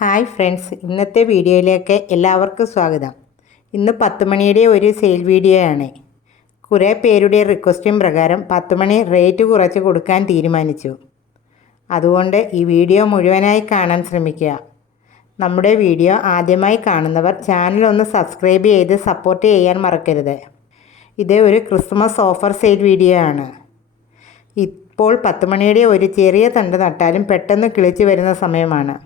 Hi friends, ഇന്നത്തെ വീഡിയോയിലേക്ക് എല്ലാവർക്കും സ്വാഗതം. ഇന്ന് 10 മണിയുടെ ഒരു സെയിൽ വീഡിയോയാണ്. കുറേ പേരുടെ റിക്വസ്റ്റും പ്രകാരം 10 മണി റേറ്റ് കുറച്ച് കൊടുക്കാൻ തീരുമാനിച്ചു. അതുകൊണ്ട് ഈ വീഡിയോ മുഴുവനായി കാണാൻ ശ്രമിക്കുക. നമ്മുടെ വീഡിയോ ആദ്യമായി കാണുന്നവർ ചാനൽ ഒന്ന് സബ്സ്ക്രൈബ് ചെയ്ത് സപ്പോർട്ട് ചെയ്യാൻ മറക്കരുത്. ഇത് ഒരു ക്രിസ്മസ് ഓഫർ സെയിൽ വീഡിയോ ആണ്. ഇപ്പോൾ 10 മണിയുടെ ഒരു ചെറിയ തണ്ട് നട്ടാലും പെട്ടെന്ന് കിളിച്ച് വരുന്ന സമയമാണ്.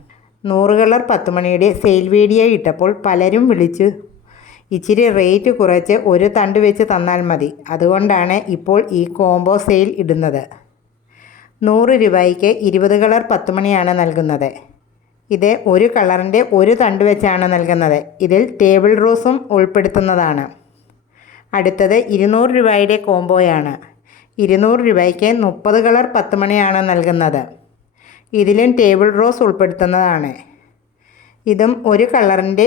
100 കളർ 10 മണിയുടെ സെയിൽ വീഡിയോ ഇട്ടപ്പോൾ പലരും വിളിച്ചു ഇച്ചിരി റേറ്റ് കുറച്ച് ഒരു തണ്ട് വെച്ച് തന്നാൽ മതി. അതുകൊണ്ടാണ് ഇപ്പോൾ ഈ കോംബോ സെയിൽ ഇടുന്നത്. 100 രൂപയ്ക്ക് 20 കളർ 10 മണിയാണ് നൽകുന്നത്. ഇത് ഒരു കളറിൻ്റെ ഒരു തണ്ട് വെച്ചാണ് നൽകുന്നത്. ഇതിൽ ടേബിൾ റോസും ഉൾപ്പെടുത്തുന്നതാണ്. അടുത്തത് 200 രൂപയുടെ കോംബോയാണ്. 200 രൂപയ്ക്ക് 30 കളർ 10 മണിയാണ് നൽകുന്നത്. ഇതിലും ടേബിൾ റോസ് ഉൾപ്പെടുത്തുന്നതാണ്. ഇതും ഒരു കളറിൻ്റെ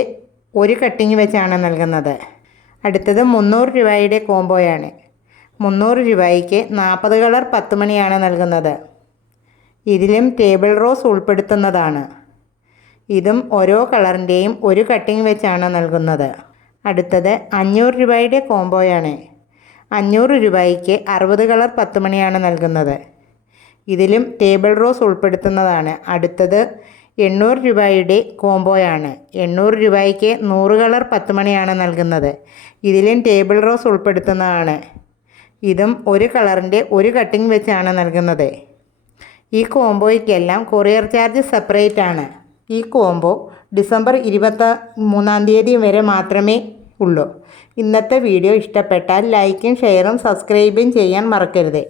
ഒരു കട്ടിങ് വെച്ചാണ് നൽകുന്നത്. അടുത്തത് 300 രൂപയുടെ കോംബോയാണ്. 300 രൂപയ്ക്ക് 40 കളർ 10 മണിയാണ് നൽകുന്നത്. ഇതിലും ടേബിൾ റോസ് ഉൾപ്പെടുത്തുന്നതാണ്. ഇതും ഓരോ കളറിൻ്റെയും ഒരു കട്ടിങ് വെച്ചാണ് നൽകുന്നത്. അടുത്തത് 500 രൂപയുടെ കോംബോയാണ്. 500 രൂപയ്ക്ക് 60 കളർ 10 മണിയാണ് നൽകുന്നത്. ഇതിലും ടേബിൾ റോസ് ഉൾപ്പെടുത്തുന്നതാണ്. അടുത്തത് 800 രൂപയുടെ കോംബോയാണ്. 800 രൂപയ്ക്ക് 100 കളർ 10 മണിയാണ് നൽകുന്നത്. ഇതിലും ടേബിൾ റോസ് ഉൾപ്പെടുത്തുന്നതാണ്. ഇതും ഒരു കളറിൻ്റെ ഒരു കട്ടിങ് വെച്ചാണ് നൽകുന്നത്. ഈ കോംബോയ്ക്കെല്ലാം കൊറിയർ ചാർജ് സെപ്പറേറ്റ് ആണ്. ഈ കോംബോ ഡിസംബർ 23-ാം തീയതി വരെ മാത്രമേ ഉള്ളൂ. ഇന്നത്തെ വീഡിയോ ഇഷ്ടപ്പെട്ടാൽ ലൈക്കും ഷെയറും സബ്സ്ക്രൈബും ചെയ്യാൻ മറക്കരുത്.